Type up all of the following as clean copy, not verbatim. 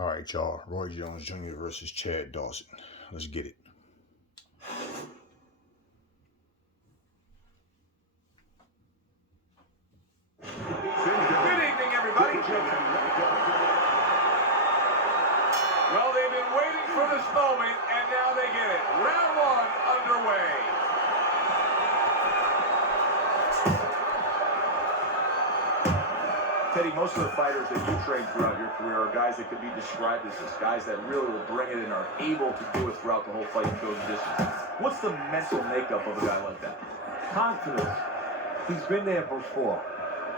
All right, y'all. Roy Jones Jr. versus Chad Dawson. Let's get it. Good evening, everybody. Well, they've been waiting for this moment, and now they get it. Round one underway. Teddy, most of the fighters that you trained throughout your career are guys that could be described as this, guys that really will bring it and are able to do it throughout the whole fight and go the distance. What's the mental makeup of a guy like that? Confidence. He's been there before.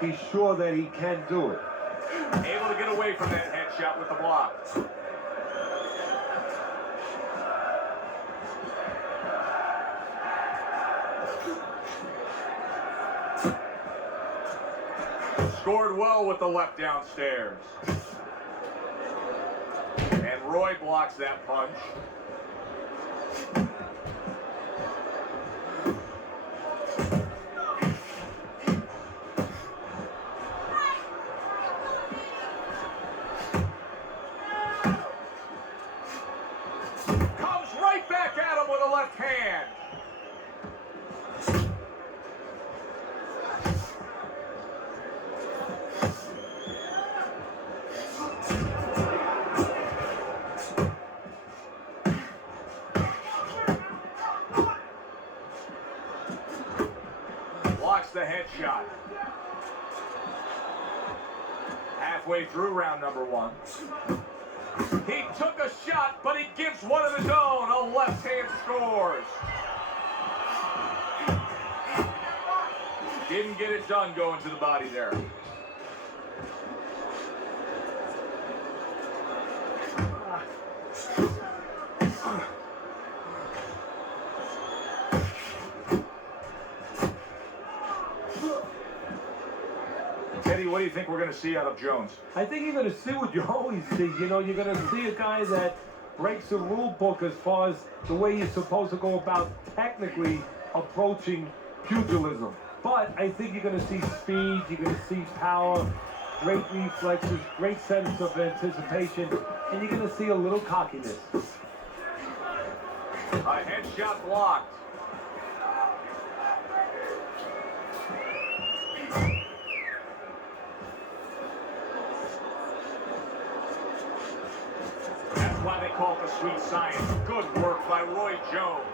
He's sure that he can do it. Able to get away from that headshot with the block. Scored well with the left downstairs. And Roy blocks that punch. Comes right back at him with a left hand. Blocks the headshot. Halfway through round number one. He took a shot, but he gives one of his own. A left hand scores. Didn't get it done going to the body there. Teddy, what do you think we're going to see out of Jones? I think you're going to see what you always see. You know, you're going to see a guy that breaks the rule book as far as the way you're supposed to go about technically approaching pugilism. But I think you're going to see speed, you're going to see power, great reflexes, great sense of anticipation, and you're going to see a little cockiness. A headshot blocked. That's why they call it the sweet science. Good work by Roy Jones.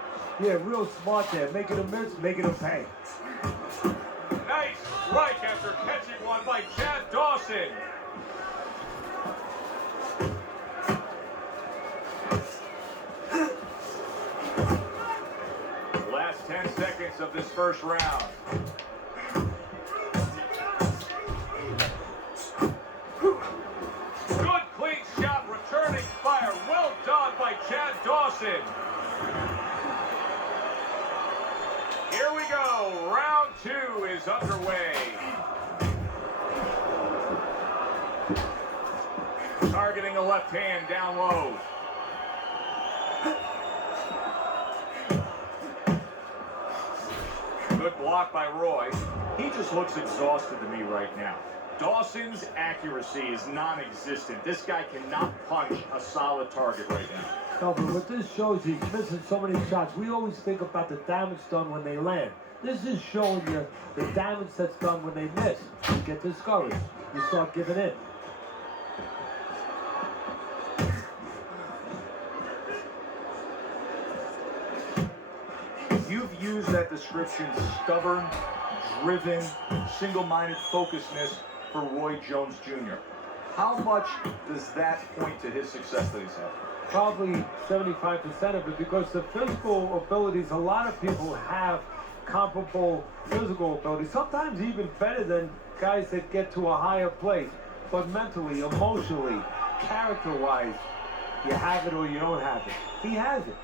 Yeah, real smart there. Making him miss, making him pay. Nice strike after catching one by Chad Dawson. Last 10 seconds of this first round. Good clean shot, returning fire. Well done by Chad Dawson. Here we go. Round two is underway. Targeting a left hand down low. Good block by Roy. He just looks exhausted to me right now. Dawson's accuracy is non-existent. This guy cannot punch a solid target right now. No, but what this shows, he's missing so many shots. We always think about the damage done when they land. This is showing you the damage that's done when they miss. You get discouraged. You start giving in. You've used that description, stubborn, driven, single-minded focusness for Roy Jones Jr. How much does that point to his success that he's had? Probably 75% of it, because the physical abilities, a lot of people have comparable physical abilities, sometimes even better than guys that get to a higher place. But mentally, emotionally, character-wise, you have it or you don't have it. He has it.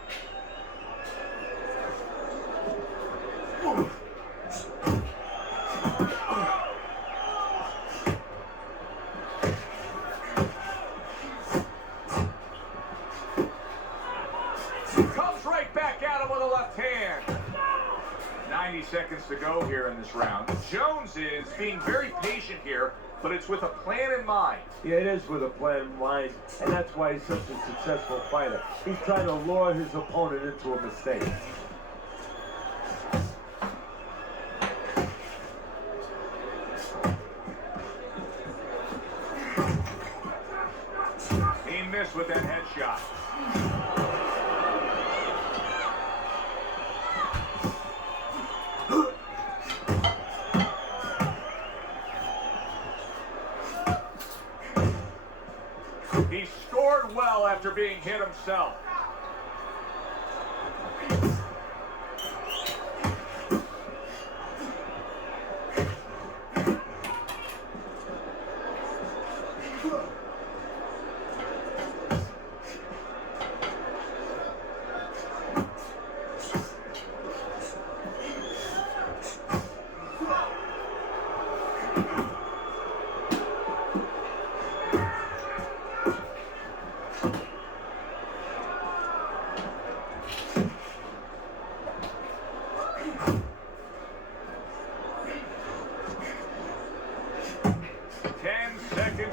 Comes right back at him with a left hand. 90 seconds to go here in this round. Jones is being very patient here, but it's with a plan in mind. Yeah, it is with a plan in mind, and that's why he's such a successful fighter. He's trying to lure his opponent into a mistake. He missed with that headshot. He scored well after being hit himself.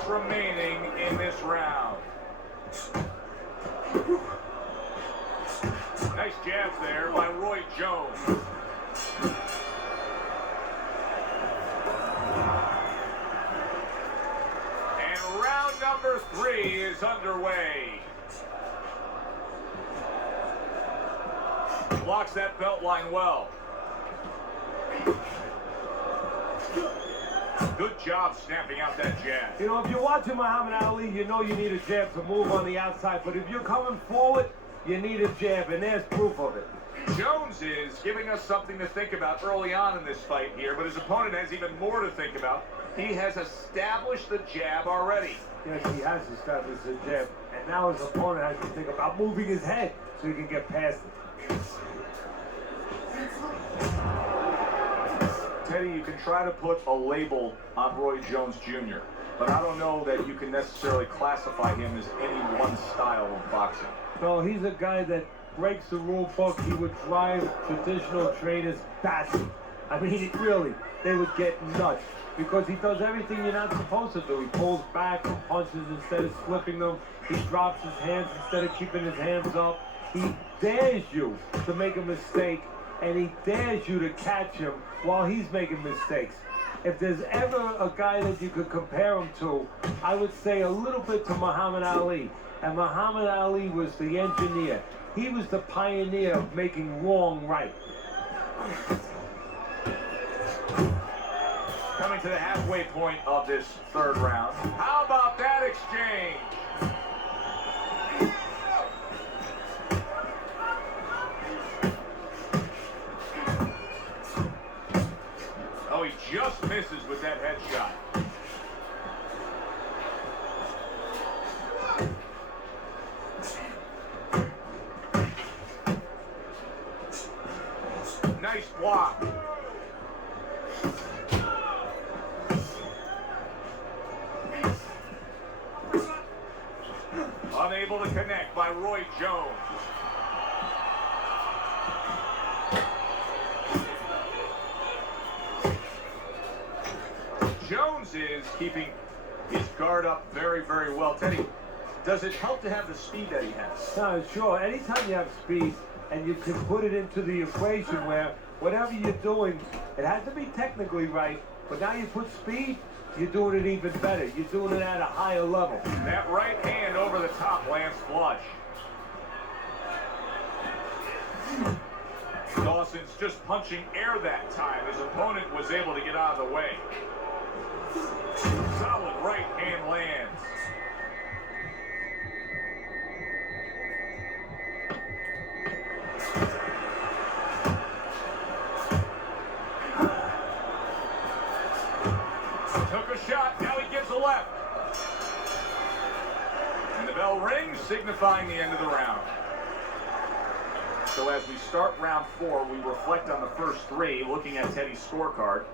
Remaining in this round. Nice jabs there by Roy Jones. And round number 3 is underway. Blocks that belt line well. Good job snapping out that jab. You know, if you're watching Muhammad Ali, you know you need a jab to move on the outside. But if you're coming forward, you need a jab, and there's proof of it. Jones is giving us something to think about early on in this fight here, but his opponent has even more to think about. He has established the jab already. Yes, he has established the jab, and now his opponent has to think about moving his head so he can get past it. Teddy, you can try to put a label on Roy Jones Jr., but I don't know that you can necessarily classify him as any one style of boxing. No, he's a guy that breaks the rule book. He would drive traditional trainers batty. I mean, really, they would get nuts because he does everything you're not supposed to do. He pulls back from punches instead of slipping them. He drops his hands instead of keeping his hands up. He dares you to make a mistake, and he dares you to catch him while he's making mistakes. If there's ever a guy that you could compare him to, I would say a little bit to Muhammad Ali. And Muhammad Ali was the engineer. He was the pioneer of making wrong right. Coming to the halfway point of this 3rd round. How about that exchange? Oh, he just misses with that headshot. Nice block. Unable to connect by Roy Jones. Jones is keeping his guard up very, very well. Teddy, does it help to have the speed that he has? No, sure. Anytime you have speed and you can put it into the equation where whatever you're doing, it has to be technically right, but now you put speed, you're doing it even better. You're doing it at a higher level. That right hand over the top lands flush. Dawson's just punching air that time. His opponent was able to get out of the way. Solid right hand lands. Took a shot, now he gives a left. And the bell rings, signifying the end of the round. So as we start round 4, we reflect on the first 3, looking at Teddy's scorecard.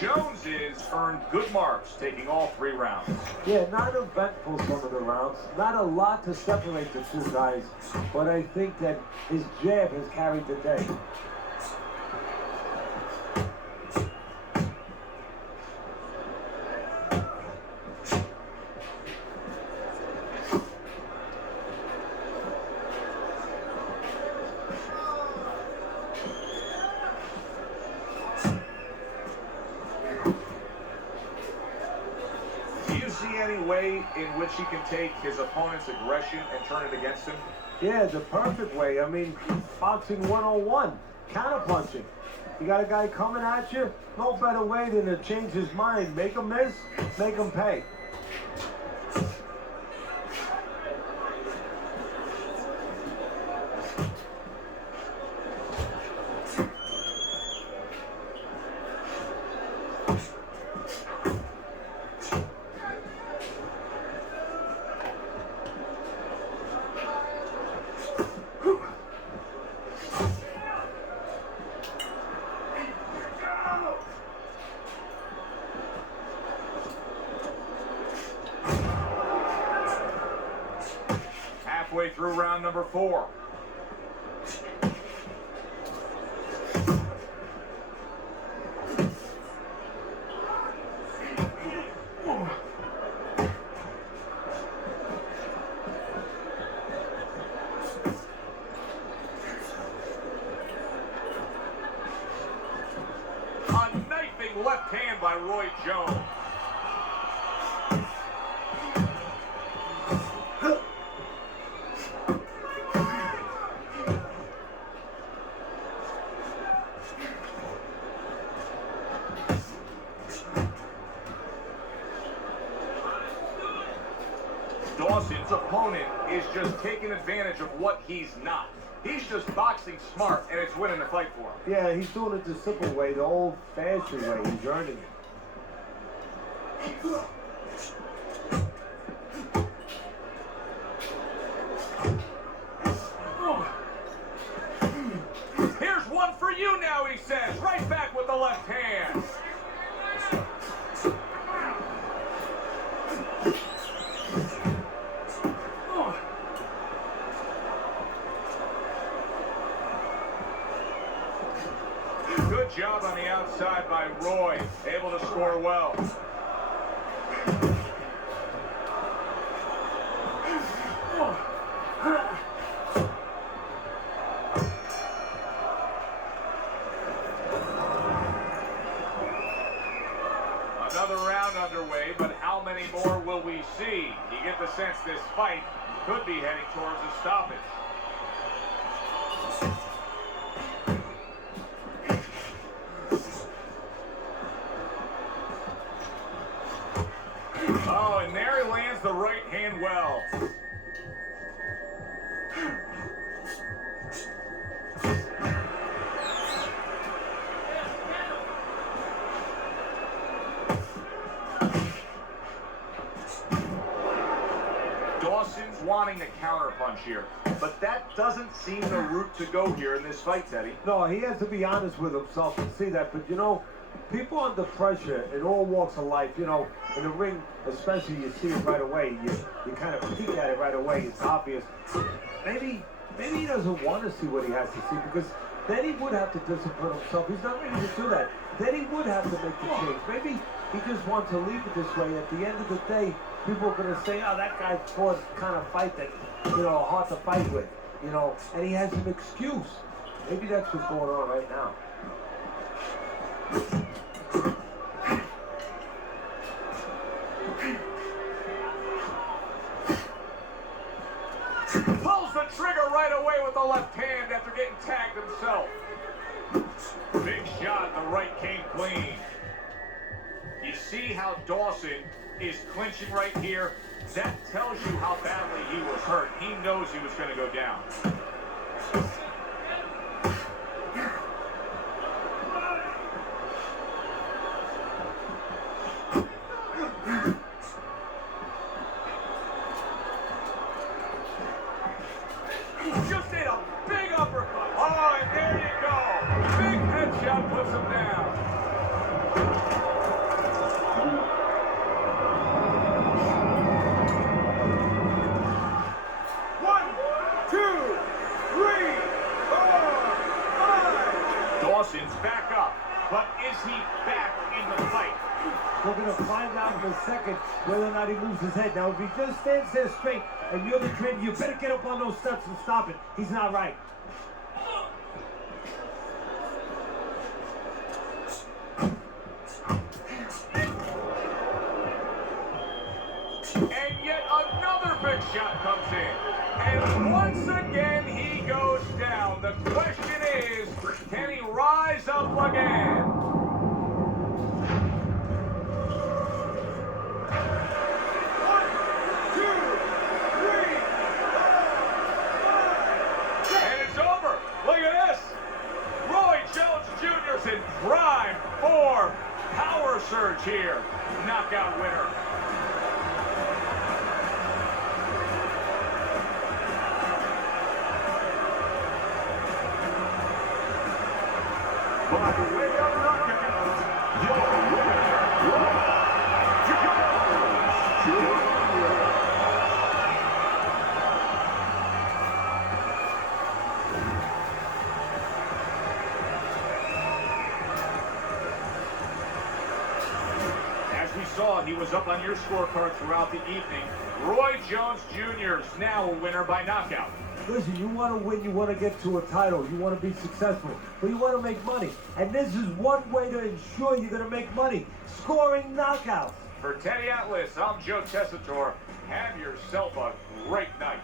Jones has earned good marks, taking all 3 rounds. Yeah, not eventful some of the rounds. Not a lot to separate the two guys, but I think that his jab has carried the day. in which he can take his opponent's aggression and turn it against him? Yeah, the perfect way. I mean, boxing 101, counterpunching. You got a guy coming at you, no better way than to change his mind. Make him miss, make him pay. Halfway through round number 4. A knifing left hand by Roy Jones. Dawson's opponent is just taking advantage of what he's not. He's just boxing smart, and it's winning the fight for him. Yeah, he's doing it the simple way, the old-fashioned way. He's earning it. Here's one for you now, he says. Right back with the left hand. Good job on the outside by Roy. Able to score well. Another round underway, but how many more will we see? You get the sense this fight could be heading towards a stoppage. Oh, and there he lands the right hand well. Dawson's wanting to counterpunch here, but that doesn't seem the route to go here in this fight, Teddy. No, he has to be honest with himself and see that. But, you know, people under pressure in all walks of life, you know, in the ring especially, you see it right away. You kind of peek at it right away. It's obvious. Maybe he doesn't want to see what he has to see, because then he would have to discipline himself. He's not ready to do that. Then he would have to make the change. Maybe he just wants to leave it this way. At the end of the day, people are going to say, oh, that guy fought kind of fight that, you know, hard to fight with, you know, and he has an excuse. Maybe that's what's going on right now. Pulls the trigger right away with the left hand after getting tagged himself. Big shot, the right came clean. You see how Dawson is clinching right here? That tells you how badly he was hurt. He knows he was going to go down. Just hit a big uppercut. Oh, and there you go. Big headshot puts him down. One, two, three, 4, 5. Dawson's back up, but is he back in the fight? We're going to find out in a second whether or not he moves his head. Now, if he just stands there straight and you're the trainer, you better get up on those steps and stop it. He's not right. And yet shot comes in. And once again, he goes down. The question is, can he rise up again? One, two, three, and it's over. Look at this. Roy Jones Jr.'s in prime form. Power surge here. Knockout winner. By way of knockout, your winner, Roy Jones Jr. As we saw, he was up on your scorecard throughout the evening. Roy Jones Jr. is now a winner by knockout. Listen, you want to win, you want to get to a title, you want to be successful, but you want to make money. And this is one way to ensure you're going to make money, scoring knockouts. For Teddy Atlas, I'm Joe Tessitore. Have yourself a great night.